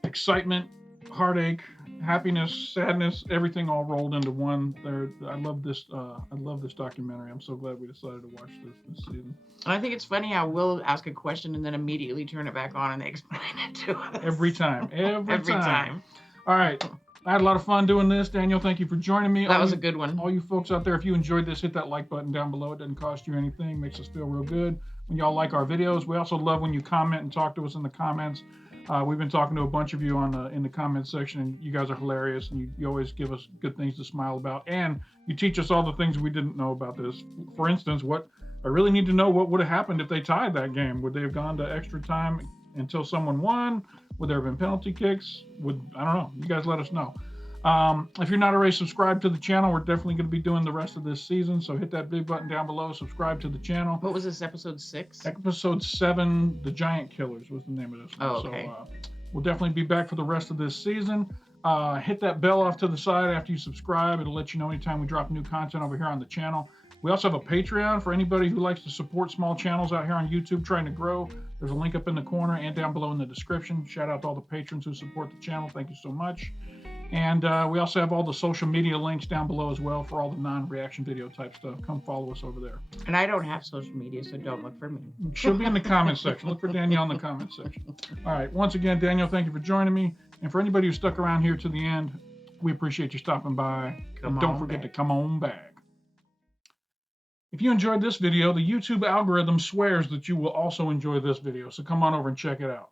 excitement, heartache, happiness, sadness, everything all rolled into one. I love this. I love this documentary. I'm so glad we decided to watch this season. I think it's funny how we'll ask a question and then immediately turn it back on and they explain it to us. Every time. Every time. time. All right. I had a lot of fun doing this. Daniel, thank you for joining me. That was a good one. All you folks out there, if you enjoyed this, hit that like button down below. It doesn't cost you anything. Makes us feel real good when y'all like our videos. We also love when you comment and talk to us in the comments. We've been talking to a bunch of you in the comments section, and you guys are hilarious, and you always give us good things to smile about. And you teach us all the things we didn't know about this. For instance, I really need to know what would have happened if they tied that game. Would they have gone to extra time until someone won? Would there have been penalty kicks? I don't know. You guys let us know. If you're not already subscribed to the channel, we're definitely going to be doing the rest of this season. So hit that big button down below, subscribe to the channel. What was this, episode 6? Episode 7, The Giant Killers was the name of this one. Oh, okay. So we'll definitely be back for the rest of this season. Hit that bell off to the side after you subscribe. It'll let you know anytime we drop new content over here on the channel. We also have a Patreon for anybody who likes to support small channels out here on YouTube trying to grow. There's a link up in the corner and down below in the description. Shout out to all the patrons who support the channel. Thank you so much. And we also have all the social media links down below as well for all the non-reaction video type stuff. Come follow us over there. And I don't have social media, so don't look for me. She'll be in the comments section. Look for Danielle in the comments section. All right. Once again, Danielle, thank you for joining me. And for anybody who stuck around here to the end, we appreciate you stopping by. And don't forget to come on back. If you enjoyed this video, the YouTube algorithm swears that you will also enjoy this video. So come on over and check it out.